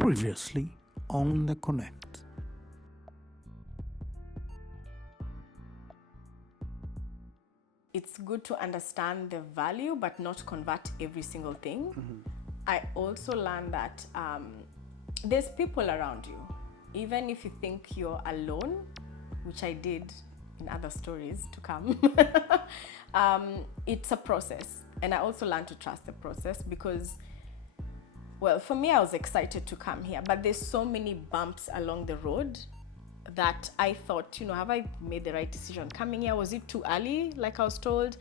Previously on the Connect. It's good to understand the value but not convert every single thing. I also learned that there's people around you. Even if you think you're alone, which I did in other stories to come, it's a process. And I also learned to trust the process because, well, for me, I was excited to come here, but there's so many bumps along the road that I thought, have I made the right decision coming here? Was it too early, like I was told?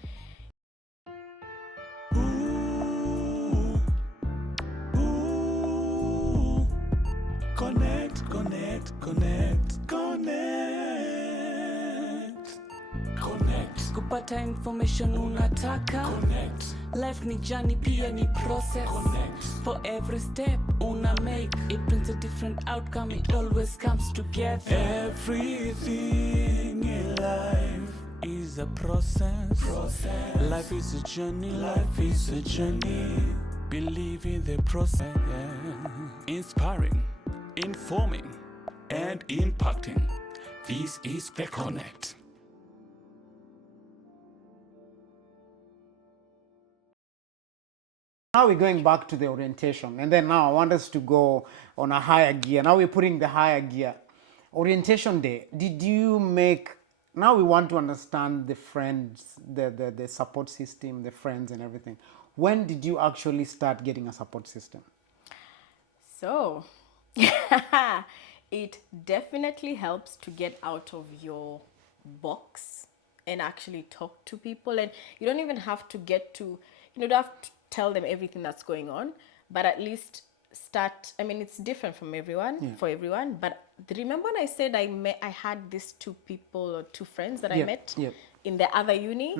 Connect. Kupata information unataka. Connect. Life ni journey pia ni process. Connect. For every step una make, it brings a different outcome. It always comes together. Everything in life is a process. Life is a journey. Believe in the process. Inspiring, informing, and impacting. This is the Connect. Now we're going back to the orientation, and then now I want us to go on a higher gear. Now we're putting the higher gear. Orientation day, did you make, now we want to understand the friends, the support system, the friends and everything. When did you actually start getting a support system? So, it definitely helps to get out of your box and actually talk to people. And you don't even have to you don't have to tell them everything that's going on, but at least start. I mean, it's different from everyone, for everyone, but remember when I said I had these two friends that I met in the other uni?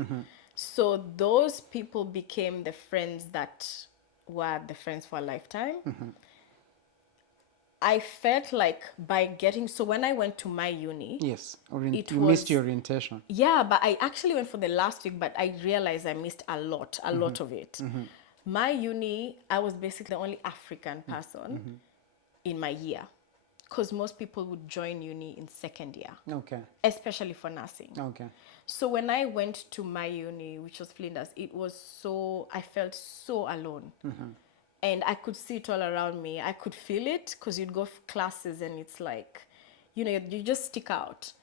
So those people became the friends that were the friends for a lifetime. I felt like so when I went to my uni, you missed your orientation. Yeah, but I actually went for the last week, but I realized I missed a lot of it. My uni, I was basically the only African person in my year, because most people would join uni in second year. Okay. Especially for nursing. Okay. So when I went to my uni, which was Flinders, I felt so alone. And I could see it all around me. I could feel it because you'd go for classes and it's like, you just stick out.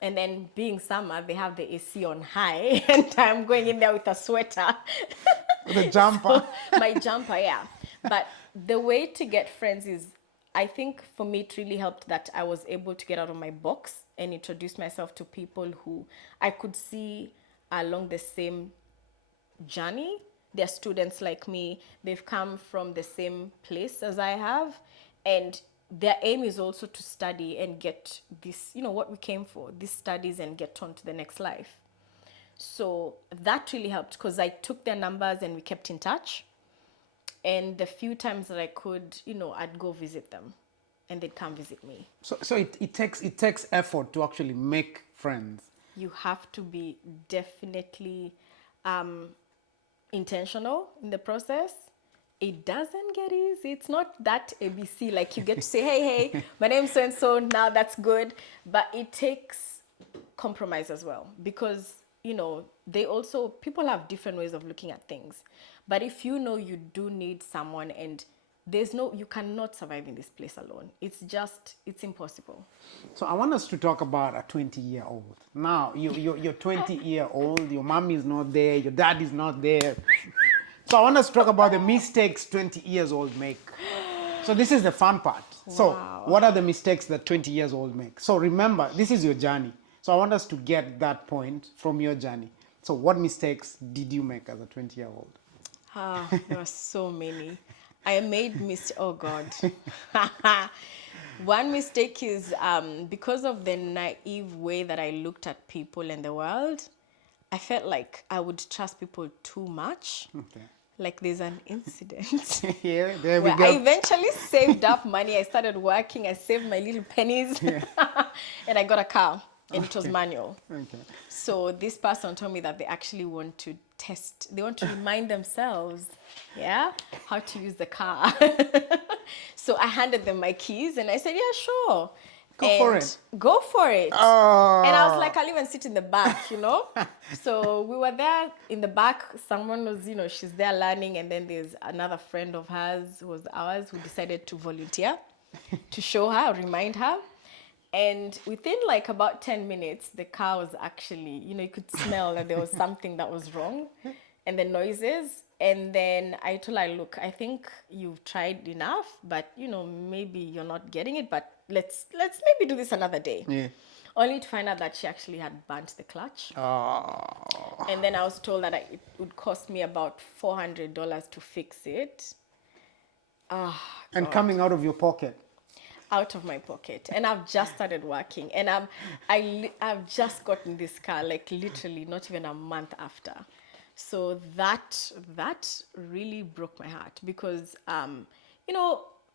And then being summer, they have the AC on high and I'm going in there with a sweater. The jumper. So, my jumper, yeah. But the way to get friends is, I think for me, it really helped that I was able to get out of my box and introduce myself to people who I could see along the same journey. They're students like me. They've come from the same place as I have. And their aim is also to study and get this, what we came for, these studies, and get on to the next life. So that really helped because I took their numbers and we kept in touch. And the few times that I could, I'd go visit them and they'd come visit me. So it takes effort to actually make friends. You have to be definitely intentional in the process. It doesn't get easy. It's not that ABC, like you get to say, hey, my name's so-and-so, now that's good. But it takes compromise as well because, people have different ways of looking at things. But if you do need someone and you cannot survive in this place alone. It's impossible. So I want us to talk about a 20-year-old. Now, you're 20-year-old, your mom is not there, your dad is not there. So I want us to talk about the mistakes 20-years-old make. So this is the fun part. Wow. So what are the mistakes that 20-years-old make? So remember, this is your journey. So I want us to get that point from your journey. So what mistakes did you make as a 20-year-old? There were so many. I made oh God. One mistake is because of the naive way that I looked at people in the world, I felt like I would trust people too much. Okay. Like there's an incident. Yeah, there we where go. I eventually saved up money. I started working. I saved my little pennies. And I got a car. And it was manual. Okay. So this person told me that they actually want to remind themselves, how to use the car. So I handed them my keys and I said, yeah, sure. Go for it. Go for it. Oh. And I was like, I'll even sit in the back, you know? So we were there in the back. Someone was, she's there learning. And then there's another friend of hers, who was ours, who decided to volunteer to show her, remind her. And within like about 10 minutes, the car was actually, you could smell that there was something that was wrong and the noises. And then I told her, look, I think you've tried enough, but maybe you're not getting it, but let's maybe do this another day. Yeah. Only to find out that she actually had burnt the clutch. Oh. And then I was told that it would cost me about $400 to fix it. And coming out of your pocket. Out of my pocket. And I've just started working. And I've just gotten this car, like literally not even a month after. So that really broke my heart because,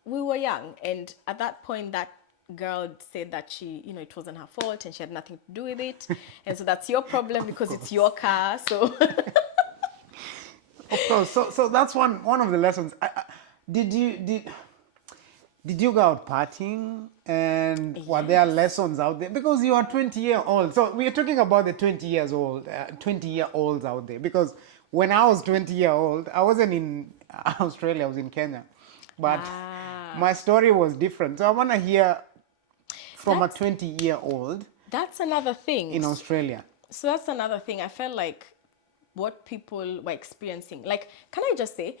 we were young. And at that point, that girl said that she, it wasn't her fault and she had nothing to do with it. And so that's your problem because it's your car. So Of course. So that's one of the lessons. Did you go out partying, and Yes. were there lessons out there? Because you are 20-year-old. So we are talking about the 20-year-olds out there. Because when I was 20-year-old, I wasn't in Australia, I was in Kenya. But my story was different. So I want to hear from a 20-year-old that's another thing. in Australia. So that's another thing. I felt like what people were experiencing. Like, can I just say,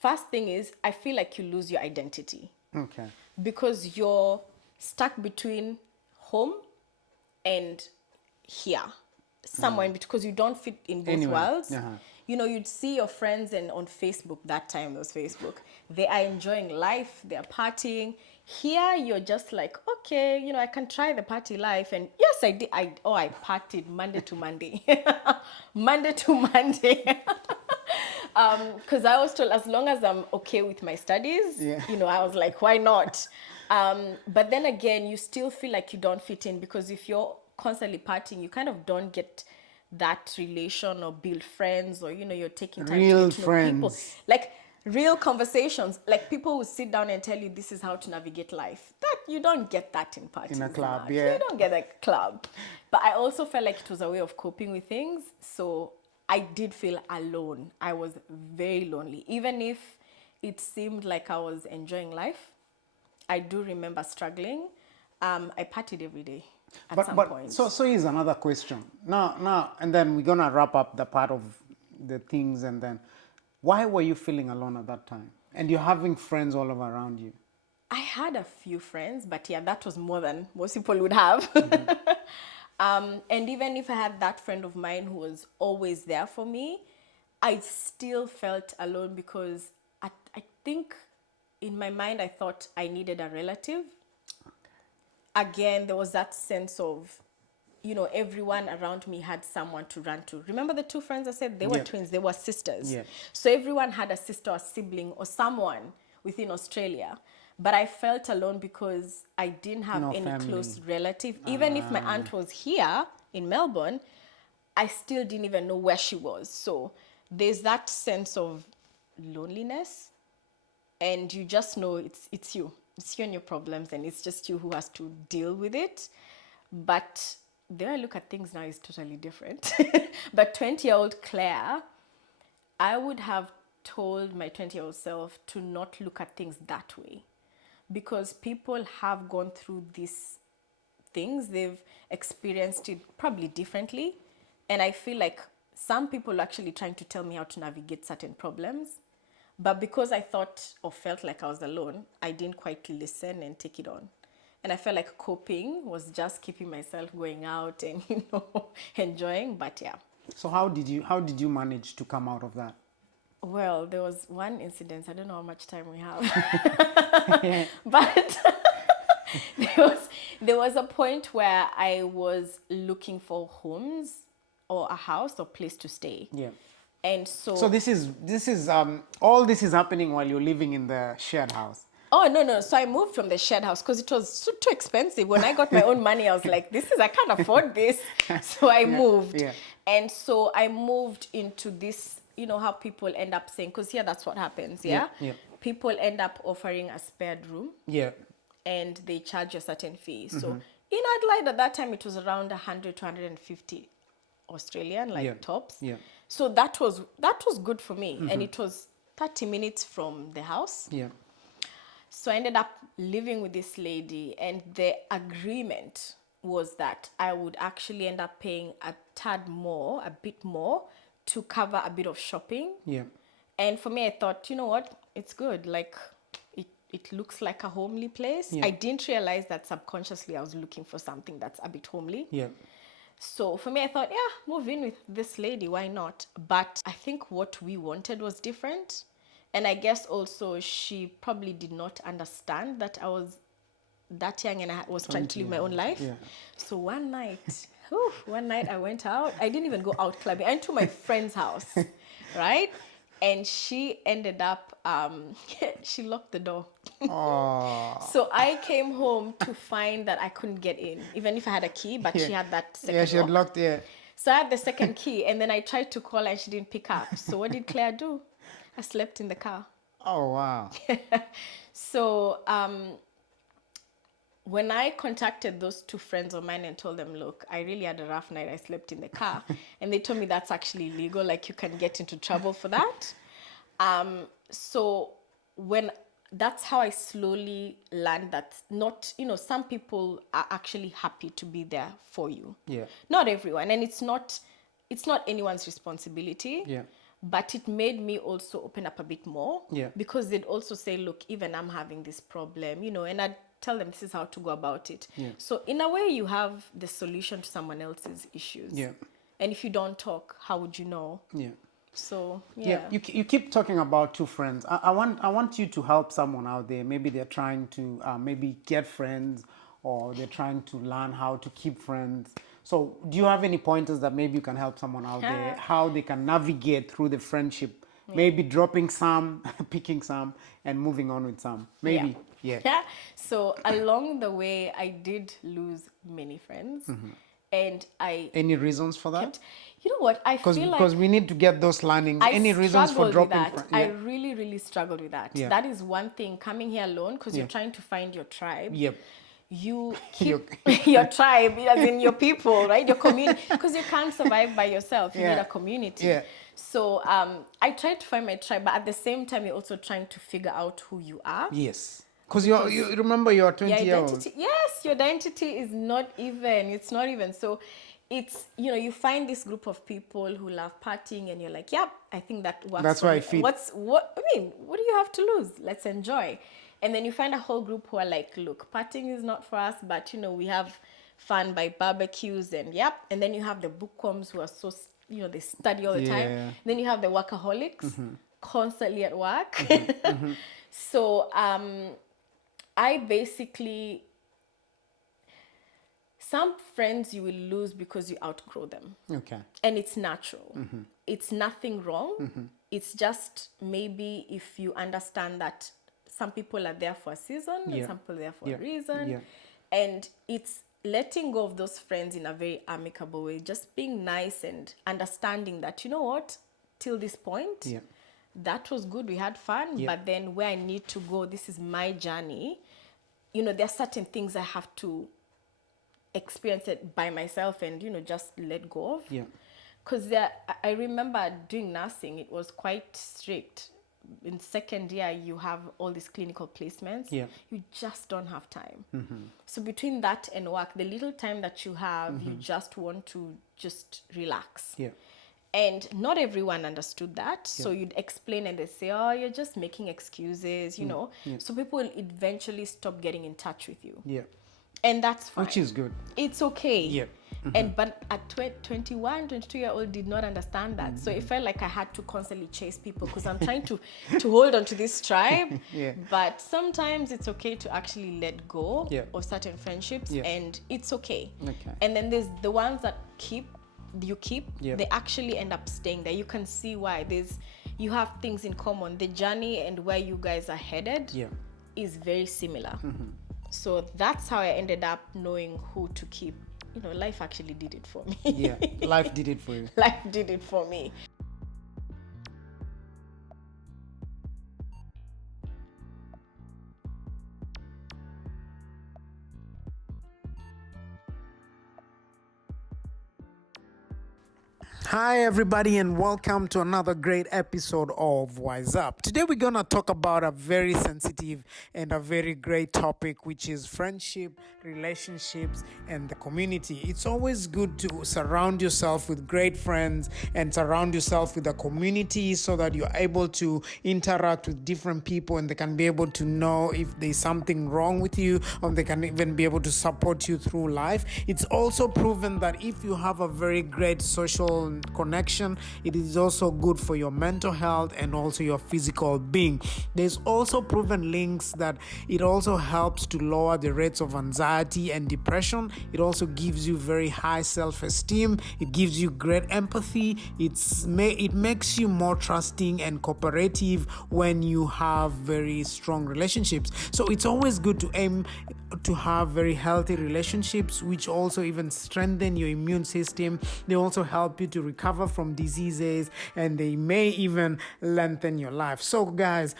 first thing is, I feel like you lose your identity. Okay. Because you're stuck between home and here. Somewhere in between, because you don't fit in both Anyway, worlds. uh-huh. You'd see your friends and on Facebook, that time there was Facebook, they are enjoying life, they're partying. Here, you're just like, okay, I can try the party life. And yes, I did. I partied Monday to Monday. Monday to Monday. Because I was told, as long as I'm okay with my studies, I was like, why not? But then again, you still feel like you don't fit in, because if you're constantly partying, you kind of don't get that relation or build friends, or you're taking time Real to get to know people, friends. like real conversations, like people will sit down and tell you this is how to navigate life. That you don't get that in parties. In a club, much. yeah. You don't get a club. But I also felt like it was a way of coping with things. So I did feel alone. I was very lonely, even if it seemed like I was enjoying life. I do remember struggling. I partied every day at some point. So here's another question. Now, and then we're gonna wrap up the part of the things, and then why were you feeling alone at that time? And you're having friends all over around you. I had a few friends, but yeah, that was more than most people would have. And even if I had that friend of mine who was always there for me, I still felt alone, because I think in my mind, I thought I needed a relative. Again, there was that sense of, everyone around me had someone to run to. Remember the two friends I said? They were twins, they were sisters. Yeah. So everyone had a sister or sibling or someone within Australia. But I felt alone because I didn't have No any family. close relative. Even if my aunt was here in Melbourne, I still didn't even know where she was. So there's that sense of loneliness, and you just know it's you. It's you and your problems, and it's just you who has to deal with it. But the way I look at things now is totally different. But 20-year-old Claire, I would have told my 20-year-old self to not look at things that way, because people have gone through these things. They've experienced it probably differently. And I feel like some people are actually trying to tell me how to navigate certain problems. But because I thought or felt like I was alone, I didn't quite listen and take it on. And I felt like coping was just keeping myself going out and, enjoying. But yeah. So how did you manage to come out of that? Well, there was one incident. I don't know how much time we have. But there was a point where I was looking for homes or a house or place to stay. Yeah. And so this is all this is happening while you're living in the shared house. Oh, no. So I moved from the shared house because it was too expensive. When I got my own money, I was like, I can't afford this. So I moved. Yeah. And so I moved into this, how people end up saying, because here that's what happens, yeah? Yeah. people end up offering a spared room Yeah. and they charge a certain fee. So in Adelaide at that time, it was around 100 to 150 Australian, like Yeah. tops. Yeah. So that was good for me. And it was 30 minutes from the house. Yeah. So I ended up living with this lady, and the agreement was that I would actually end up paying a bit more to cover a bit of shopping. Yeah. And for me, I thought, you know what, it's good. Like, it looks like a homely place. Yeah. I didn't realize that subconsciously I was looking for something that's a bit homely. Yeah. So for me, I thought, yeah, move in with this lady, why not? But I think what we wanted was different. And I guess also she probably did not understand that I was that young and I was trying to live my own life. Yeah. So one night I went out. I didn't even go out clubbing. I went to my friend's house, right? And she ended up, she locked the door. Oh. So I came home to find that I couldn't get in, even if I had a key, but she had that second Yeah, she had lock. locked. Yeah. So I had the second key, and then I tried to call her and she didn't pick up. So what did Claire do? I slept in the car. Oh wow. So when I contacted those two friends of mine and told them, look, I really had a rough night, I slept in the car. And they told me that's actually illegal, like you can get into trouble for that. So that's how I slowly learned that not, some people are actually happy to be there for you. Yeah. Not everyone. And it's not anyone's responsibility. Yeah. But it made me also open up a bit more. Yeah. Because they'd also say, look, even I'm having this problem, and I'd tell them this is how to go about it. Yeah. So in a way, you have the solution to someone else's issues. Yeah. And if you don't talk, how would you know? Yeah. So, Yeah, you keep talking about two friends. I want you to help someone out there. Maybe they're trying to maybe get friends, or they're trying to learn how to keep friends. So do you have any pointers that maybe you can help someone out there, how they can navigate through the friendship? Maybe dropping some, picking some, and moving on with some. Maybe. Yeah. So along the way, I did lose many friends. And Any reasons for that? You know what? I feel like... Because we need to get those learnings. Any reasons for dropping friends? I really, really struggled with that. Yeah. That is one thing, coming here alone, because you're trying to find your tribe. Yep. You keep your tribe, as in your people, right? Your community, because you can't survive by yourself. You need a community. Yeah. So I tried to find my tribe, but at the same time, you're also trying to figure out who you are. Yes. Because you remember you're 20-year-old. Yes, your identity is not even. It's not even. So it's, you find this group of people who love partying and you're like, yep, I think that works. That's for why me. I feel. What do you have to lose? Let's enjoy. And then you find a whole group who are like, look, partying is not for us, but we have fun by barbecues and yep. And then you have the bookworms who are so, they study all the time. Then you have the workaholics constantly at work. So I basically, some friends you will lose because you outgrow them. Okay. And it's natural. It's nothing wrong. It's just maybe if you understand that some people are there for a season and some people are there for a reason. Yeah. And it's letting go of those friends in a very amicable way, just being nice and understanding that, you know what, till this point, that was good, we had fun, but then where I need to go, this is my journey. There are certain things I have to experience it by myself and, just let go of. Yeah. Because I remember doing nursing, it was quite strict. In second year, you have all these clinical placements. Yeah. You just don't have time. So between that and work, the little time that you have, you just want to just relax. Yeah. And not everyone understood that. So you'd explain and they say, oh, you're just making excuses, So people will eventually stop getting in touch with you. Yeah. And that's fine. Which is good. It's okay. Yeah. But at 21, 22-year-old did not understand that. So it felt like I had to constantly chase people because I'm trying to hold on to this tribe. But sometimes it's okay to actually let go of certain friendships and it's okay. And then there's the ones that you keep, they actually end up staying there. You can see why. You have things in common. The journey and where you guys are headed is very similar. So that's how I ended up knowing who to keep. Life actually did it for me. Yeah, life did it for you. Life did it for me. Hi, everybody, and welcome to another great episode of Wise Up. Today, we're going to talk about a very sensitive and a very great topic, which is friendship, relationships, and the community. It's always good to surround yourself with great friends and surround yourself with a community so that you're able to interact with different people and they can be able to know if there's something wrong with you, or they can even be able to support you through life. It's also proven that if you have a very great social connection, it is also good for your mental health and also your physical being. There's also proven links that it also helps to lower the rates of anxiety and depression. It also gives you very high self-esteem. It gives you great empathy. It makes you more trusting and cooperative when you have very strong relationships. So it's always good to aim to have very healthy relationships, which also even strengthen your immune system. They also help you to recover from diseases, and they may even lengthen your life. So guys,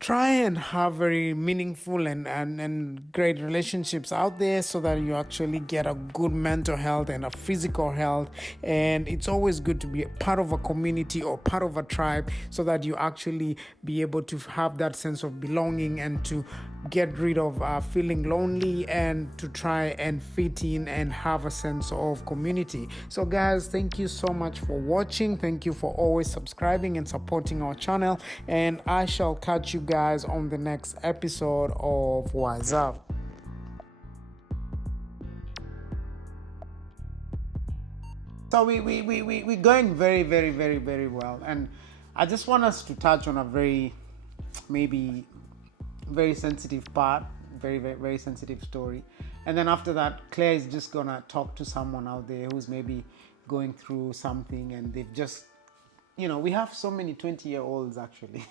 try and have very meaningful and great relationships out there so that you actually get a good mental health and a physical health. And it's always good to be a part of a community or part of a tribe so that you actually be able to have that sense of belonging and to get rid of feeling lonely and to try and fit in and have a sense of community. So guys, thank you so much for watching. Thank you for always subscribing and supporting our channel, and I shall catch you guys on the next episode of Wise Up. So we're going very, very, very, very well, and I just want us to touch on a very sensitive part, very, very, very sensitive story. And then after that, Claire is just gonna talk to someone out there who's maybe going through something, and they've just, we have so many 20-year-olds actually.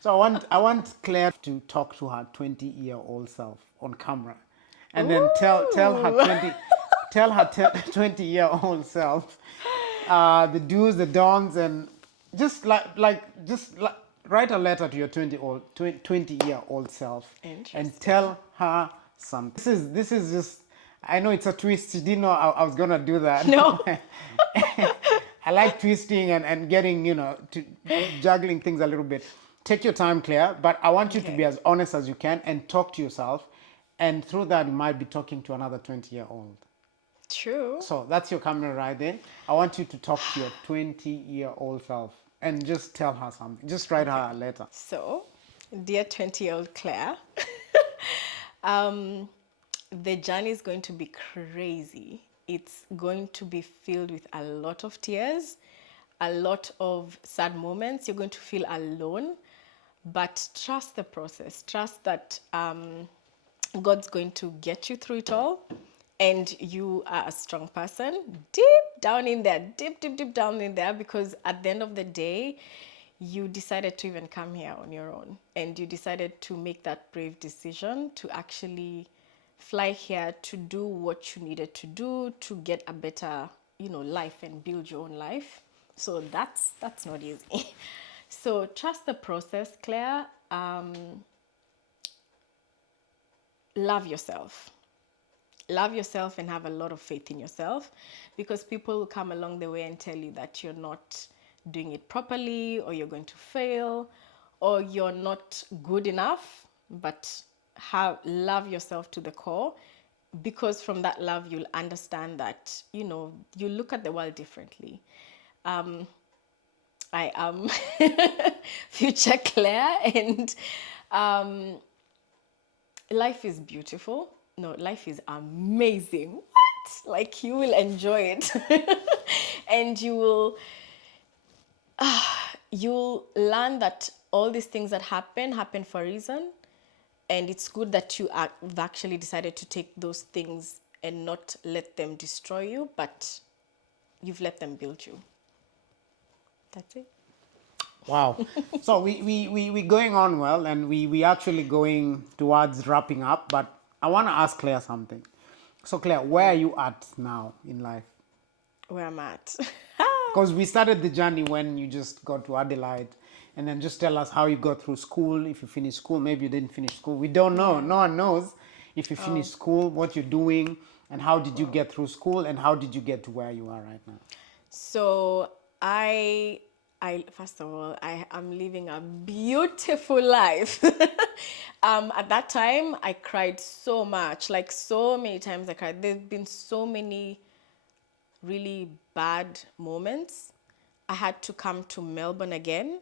So I want Claire to talk to her 20-year-old self on camera, and then tell her 20-year-old self the do's, the don'ts, and just write a letter to your 20-year-old self and tell her something. This is just, I know it's a twist. You didn't know I was gonna do that. No. I like twisting and getting, to juggling things a little bit. Take your time, Claire, but I want you to be as honest as you can and talk to yourself. And through that, you might be talking to another 20-year-old. True. So that's your camera right there. I want you to talk to your 20-year-old self and just tell her something. Just write her a letter. So, dear 20-year-old Claire, the journey is going to be crazy. It's going to be filled with a lot of tears, a lot of sad moments. You're going to feel alone, but trust the process. Trust that God's going to get you through it all, and you are a strong person. Deep down in there, deep down in there, because at the end of the day, you decided to even come here on your own, and you decided to make that brave decision to actually fly here to do what you needed to do to get a better, life and build your own life. So that's not easy. So trust the process, Claire. Love yourself. Love yourself and have a lot of faith in yourself, because people will come along the way and tell you that you're not doing it properly, or you're going to fail, or you're not good enough. But love yourself to the core, because from that love you'll understand that you look at the world differently. I am future Claire, and life is beautiful. No, life is amazing. What? Like, you will enjoy it. And you'll learn that all these things that happen for a reason. And it's good that you've actually decided to take those things and not let them destroy you, but you've let them build you. That's it. Wow. So we're going on well, and we actually going towards wrapping up, but I want to ask Claire something. So Claire, where are you at now in life? Where I'm at. Because we started the journey when you just got to Adelaide, and then just tell us how you got through school, if you finished school, maybe you didn't finish school. We don't know. No one knows if you finished school, what you're doing, and how did you get through school, and how did you get to where you are right now? So I first of all, am living a beautiful life. At that time, I cried so much, like so many times I cried. There's been so many really bad moments. I had to come to Melbourne again.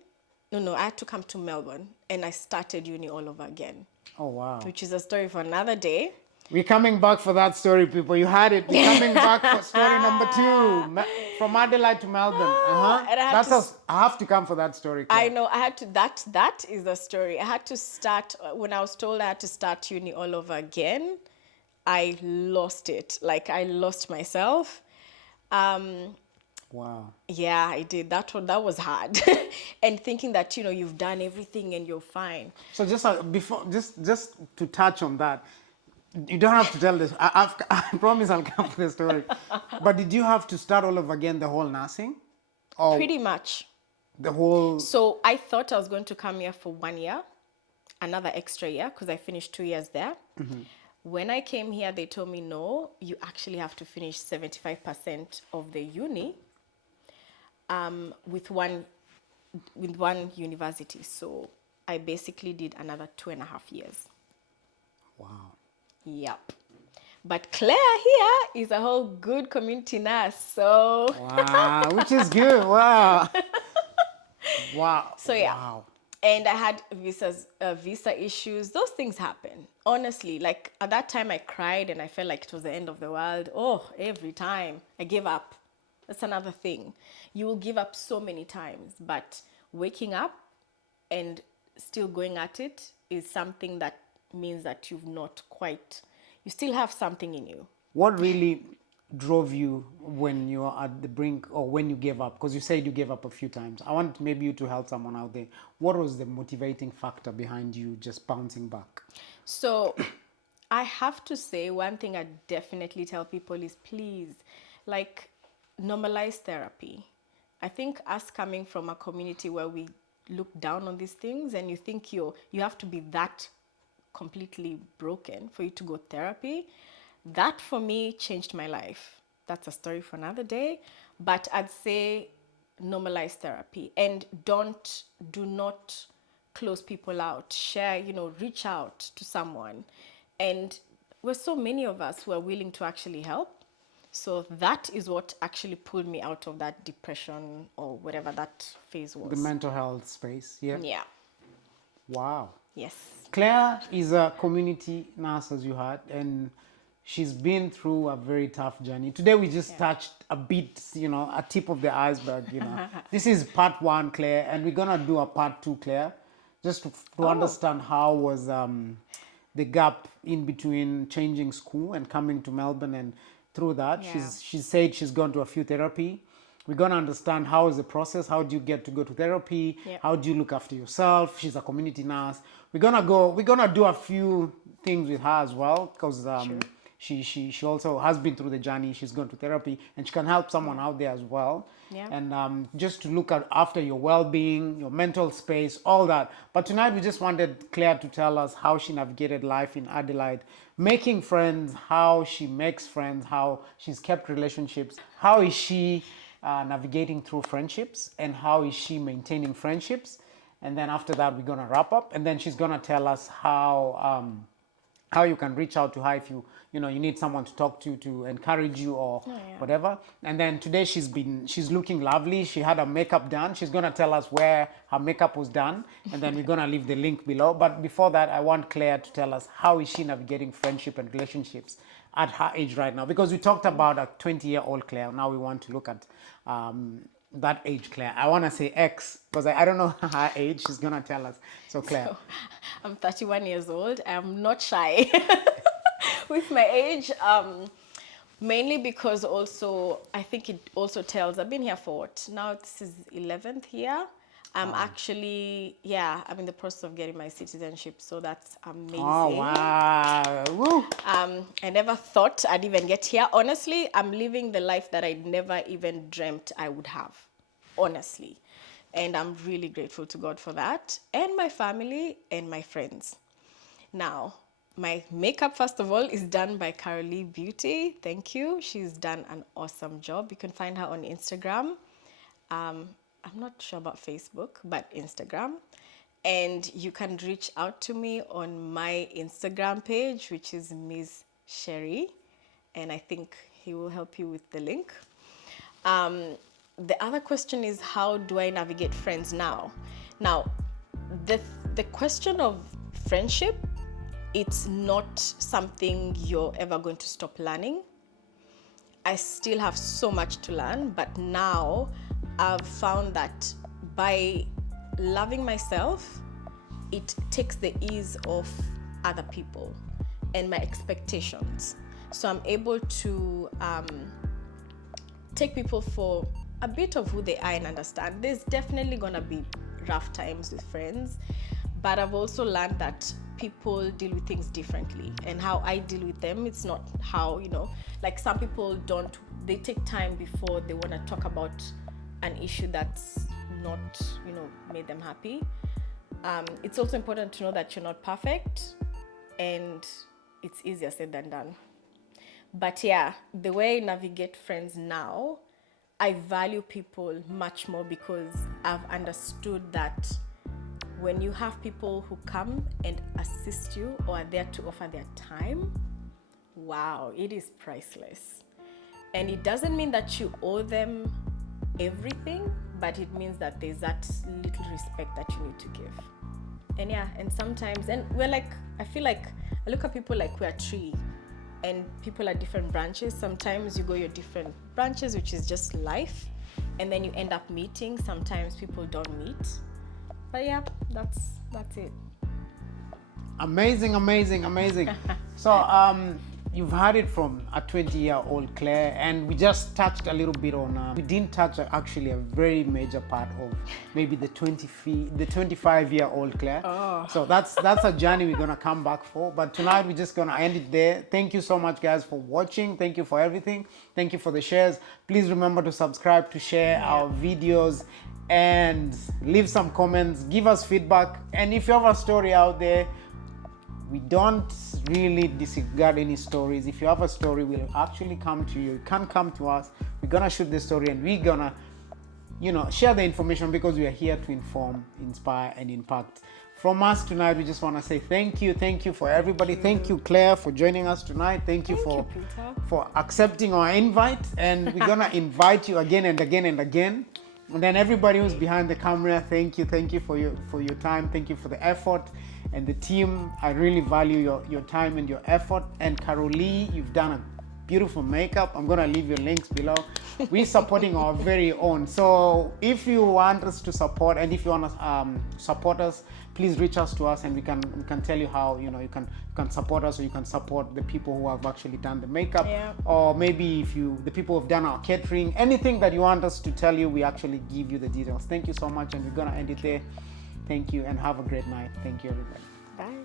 No, I had to come to Melbourne and I started uni all over again, Oh, wow. which is a story for another day. We're coming back for that story, people. You had it. We're coming back for story number 2. From Adelaide to Melbourne. Uh-huh. And I had That's to us. I have to come for that story, Claire. I know I had to that is the story. I had to start when I was told I had to start uni all over again. I lost it. Like I lost myself. Wow. Yeah, I did. That was hard. And thinking that, you've done everything and you're fine. So just to touch on that, you don't have to tell this. I promise I'll come for the story. But did you have to start all over again, the whole nursing? Or Pretty much. the whole... So I thought I was going to come here for 1 year, another extra year, because I finished 2 years there. When I came here, they told me, no, you actually have to finish 75% of the uni with one university. So I basically did another 2.5 years. Wow. Yep. But Claire here is a whole good community nurse. So Wow, which is good. Wow. Wow. So yeah. Wow. And I had visa issues. Those things happen. Honestly, like at that time I cried and I felt like it was the end of the world. Oh, every time I gave up. That's another thing. You will give up so many times, but waking up and still going at it is something that means that you still have something in you. What really drove you when you're at the brink or when you gave up? Because you said you gave up a few times. I want maybe you to help someone out there. What was the motivating factor behind you just bouncing back? So I have to say one thing I definitely tell people is please, normalize therapy. I think us coming from a community where we look down on these things and you think you have to be that completely broken for you to go therapy, that for me changed my life. That's a story for another day, but I'd say normalize therapy and do not close people out. Share, reach out to someone. And we're so many of us who are willing to actually help. So that is what actually pulled me out of that depression or whatever that phase was. The mental health space, yeah? Yeah. Wow. Yes. Claire is a community nurse, as you heard, and she's been through a very tough journey. Today we just touched a bit, a tip of the iceberg, This is part 1, Claire, and we're going to do a part 2, Claire, just to understand how was the gap in between changing school and coming to Melbourne. And through that, she said she's gone to a few therapy. We're going to understand how is the process, how do you get to go to therapy, how do you look after yourself. She's a community nurse. We're gonna do a few things with her as well, because she also has been through the journey. She's gone to therapy and she can help someone out there as well. Yeah. And just to look after your well-being, your mental space, all that. But tonight we just wanted Claire to tell us how she navigated life in Adelaide, making friends, how she makes friends, how she's kept relationships, how is she navigating through friendships, and how is she maintaining friendships. And then after that, we're gonna wrap up, and then she's gonna tell us how you can reach out to her if you need someone to talk to encourage you or whatever. And then today she's looking lovely. She had her makeup done. She's gonna tell us where her makeup was done, and then we're gonna leave the link below. But before that, I want Claire to tell us how is she navigating friendship and relationships at her age right now, because we talked about a 20-year-old Claire. Now we want to look at that age, Claire. I want to say X because I don't know her age. She's gonna tell us. So Claire. So, I'm 31 years old. I'm not shy with my age, mainly because also I think it also tells I've been here for what? Now this is 11th year. I'm actually, I'm in the process of getting my citizenship, so that's amazing. Oh, wow. Woo. I never thought I'd even get here. Honestly, I'm living the life that I never even dreamt I would have, honestly. And I'm really grateful to God for that, and my family and my friends. Now, my makeup, first of all, is done by carolee.beauty. Thank you. She's done an awesome job. You can find her on Instagram. I'm not sure about Facebook, but Instagram. And you can reach out to me on my Instagram page, which is Ms. Sherry. And I think he will help you with the link. The other question is, how do I navigate friends now? Now, the question of friendship, it's not something you're ever going to stop learning. I still have so much to learn, but now I've found that by loving myself, it takes the ease off other people and my expectations. So I'm able to take people for a bit of who they are and understand. There's definitely gonna be rough times with friends, but I've also learned that people deal with things differently, and how I deal with them, it's not how, like some people don't, they take time before they want to talk about an issue that's not, made them happy. It's also important to know that you're not perfect, and it's easier said than done. But yeah, the way I navigate friends now, I value people much more because I've understood that when you have people who come and assist you or are there to offer their time, wow, it is priceless. And it doesn't mean that you owe them everything, but it means that there's that little respect that you need to give. And yeah, and sometimes, and we're like, I feel like, I look at people like we're a tree, and people are different branches. Sometimes you go your different branches, which is just life, and then you end up meeting. Sometimes people don't meet. But yeah, that's it. Amazing. So you've heard it from a 20-year-old Claire, and we just touched a little bit on, we didn't touch actually a very major part of maybe the 25-year-old Claire. Oh. So that's a journey we're gonna come back for, but tonight we're just gonna end it there. Thank you so much, guys, for watching. Thank you for everything. Thank you for the shares. Please remember to subscribe, to share our videos, and leave some comments, give us feedback. And if you have a story out there, we don't really disregard any stories. If you have a story, we'll actually come to you. You can't come to us. We're gonna shoot the story, and we're gonna, share the information, because we are here to inform, inspire, and impact. From us tonight, we just want to say thank you for everybody. Thank you, Claire, for joining us tonight. Thank you for accepting our invite, and we're gonna invite you again and again and again. And then everybody who's behind the camera, thank you for your time. Thank you for the effort. And the team, I really value your time and your effort. And Carolee, you've done a beautiful makeup. I'm gonna leave your links below. We're supporting our very own. So if you want us to support, and if you want to support us, please reach out to us, and we can tell you how you can support us, or you can support the people who have actually done the makeup. Yeah. Or maybe if the people who have done our catering, anything that you want us to tell you, we actually give you the details. Thank you so much, and we're gonna end it there. Thank you, and have a great night. Thank you, everybody. Bye.